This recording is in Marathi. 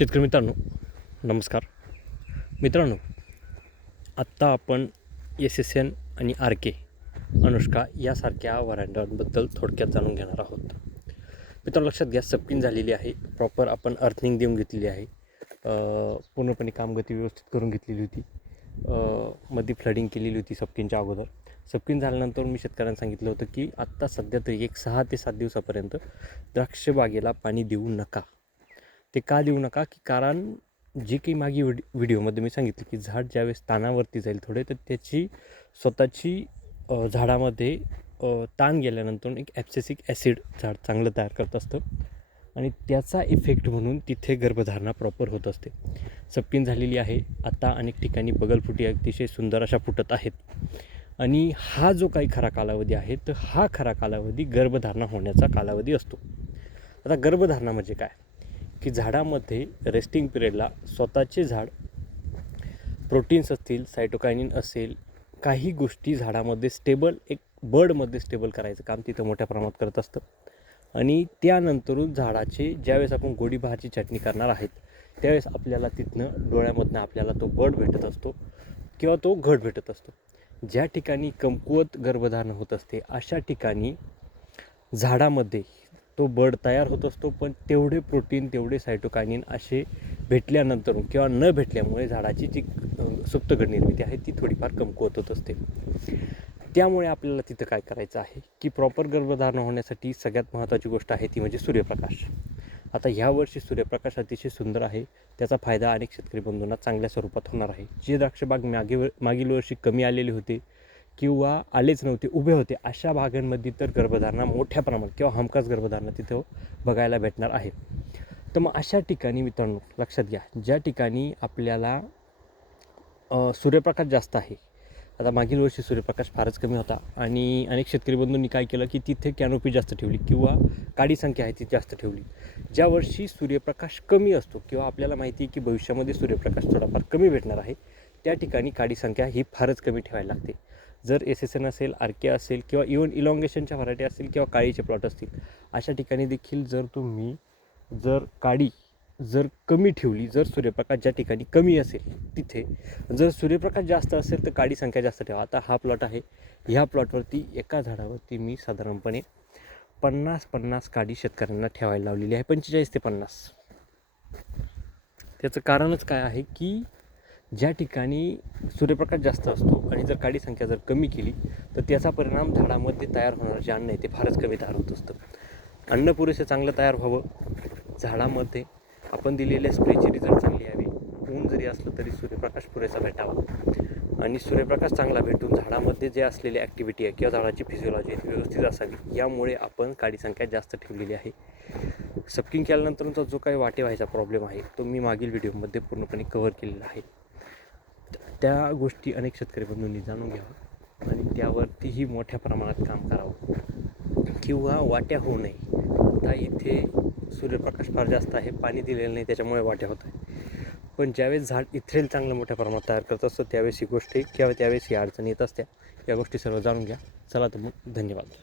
शेतकरी मित्रांनो नमस्कार. मित्रांनो, आत्ता आपण SSN आणि RK अनुष्का यासारख्या व्हरांड्यांबद्दल थोडक्यात जाणून घेणार आहोत. मित्रांनो, लक्षात घ्या, सपकिन झालेली आहे. प्रॉपर आपण अर्थिंग देऊन घेतलेली आहे. पूर्णपणे कामगती व्यवस्थित करून घेतलेली होती. मध्ये फ्लडिंग केलेली होती सपकिनच्या अगोदर. सपकिन झाल्यानंतर मी शेतकऱ्यांना सांगितलं होतं की आत्ता सध्या तरी 6 ते 7 दिवसापर्यंत द्राक्ष बागेला पाणी देऊ नका. ते का देऊ नका की कारण जे काही मागे व्हिडिओमध्ये मी सांगितलं की झाड ज्यावेळेस ताणावरती जाईल थोडे, तर त्याची स्वतःची झाडामध्ये ताण गेल्यानंतर एक ॲब्सिसिक ॲसिड झाड चांगलं तयार करत असतं आणि त्याचा इफेक्ट म्हणून तिथे गर्भधारणा प्रॉपर होत असते. सपकिन झालेली आहे. आता अनेक ठिकाणी बगलफुटी अतिशय सुंदर अशा फुटत आहेत आणि हा जो काही खरा कालावधी आहे, तर हा खरा कालावधी गर्भधारणा होण्याचा कालावधी असतो. आता गर्भधारणा म्हणजे काय की झाडामध्ये रेस्टिंग पिरियडला स्वतःचे झाड प्रोटीन्स असतील, सायटोकायनिन असेल, काही गोष्टी झाडामध्ये स्टेबल एक बर्डमध्ये स्टेबल करायचं काम तिथं मोठ्या प्रमाणात करत असतं. आणि त्यानंतरून झाडाचे ज्यावेळेस आपण गोडी बहाची चटणी करणार आहेत त्यावेळेस आपल्याला तिथनं डोळ्यामधनं आपल्याला तो बर्ड भेटत असतो किंवा तो घट भेटत असतो. ज्या ठिकाणी कमकुवत गर्भधारणा होत असते अशा ठिकाणी झाडामध्ये तो बर्ड तयार होत असतो, पण तेवढे प्रोटीन तेवढे सायटोकायनिन असे भेटल्यानंतर किंवा न भेटल्यामुळे झाडाची जी सुप्त घड निर्मिती आहे ती थोडीफार कमकुवत होत असते. त्यामुळे आपल्याला तिथं काय करायचं आहे की प्रॉपर गर्भधारणा होण्यासाठी सगळ्यात महत्त्वाची गोष्ट आहे ती म्हणजे सूर्यप्रकाश. आता ह्या वर्षी सूर्यप्रकाश अतिशय सुंदर आहे. त्याचा फायदा अनेक शेतकरी बंधूंना चांगल्या स्वरूपात होणार आहे. जे द्राक्षबाग मागील वर्षी कमी आलेले होते किंवा आलेच नव्हते, उभे होते, अशा भागांमध्ये तर गर्भधारणा मोठ्या प्रमाणात किंवा हमखास गर्भधारणा तिथं बघायला भेटणार आहे. तर मग अशा ठिकाणी मित्रांनो लक्षात घ्या, ज्या ठिकाणी आपल्याला सूर्यप्रकाश जास्त आहे. आता मागील वर्षी सूर्यप्रकाश फारच कमी होता आणि अनेक शेतकरी बंधूंनी काय केलं की तिथे कॅनोपी जास्त ठेवली किंवा काडी संख्या आहे ती जास्त ठेवली. ज्या वर्षी सूर्यप्रकाश कमी असतो किंवा आपल्याला माहिती आहे की भविष्यामध्ये सूर्यप्रकाश थोडाफार कमी भेटणार आहे, त्या ठिकाणी काडी संख्या ही फारच कमी ठेवायला लागते. जर SSN असेल, RK असेल किंवा इव्हन इलॉंगेशनच्या व्हरायटी असतील किंवा काळीचे प्लॉट असतील, अशा ठिकाणी देखील जर तुम्ही काडी जर कमी ठेवली, जर सूर्यप्रकाश ज्या ठिकाणी कमी असेल तिथे, जर सूर्यप्रकाश जास्त असेल तर काडी संख्या जास्त ठेवा. आता हा प्लॉट आहे, ह्या प्लॉटवरती एका झाडावरती मी साधारणपणे 50 काडी शेतकऱ्यांना ठेवायला लावलेली आहे, 45 ते 50. त्याचं कारणच काय आहे की ज्या ठिकाणी सूर्यप्रकाश जास्त असतो आणि जर काडी संख्या जर कमी केली तर त्याचा परिणाम झाडामध्ये तयार होणारं जे अन्न आहे ते फारच कमी तयार होत असतं. अन्न पुरेसे चांगलं तयार व्हावं, झाडामध्ये आपण दिलेल्या स्प्रेची रिझल्ट चांगली यावी, ऊन जरी असलं तरी सूर्यप्रकाश पुरेसा भेटावा आणि सूर्यप्रकाश चांगला भेटून झाडामध्ये जे असलेली ॲक्टिव्हिटी आहे किंवा झाडाची फिजिओलॉजी आहे ती व्यवस्थित असावी, यामुळे आपण काडी संख्या जास्त ठेवलेली आहे. सपकिंग केल्यानंतरचा जो काही वाटे व्हायचा प्रॉब्लेम आहे तो मी मागील व्हिडिओमध्ये पूर्णपणे कव्हर केलेला आहे. त्या गोष्टी अनेक शेतकरी बंधूंनी जाणून घ्यावं आणि त्यावरतीही मोठ्या प्रमाणात काम करावं किंवा वाट्या होऊ नये. आता इथे सूर्यप्रकाश फार जास्त आहे, पाणी दिलेलं नाही, त्याच्यामुळे वाट्या होत आहे. पण ज्यावेळेस झाड इथ्रेल चांगलं मोठ्या प्रमाणात तयार करत असतं त्यावेळेस ही गोष्ट किंवा त्यावेळेस ही अडचण येत असत्या. या गोष्टी सर्व जाणून घ्या. चला तर मग धन्यवाद.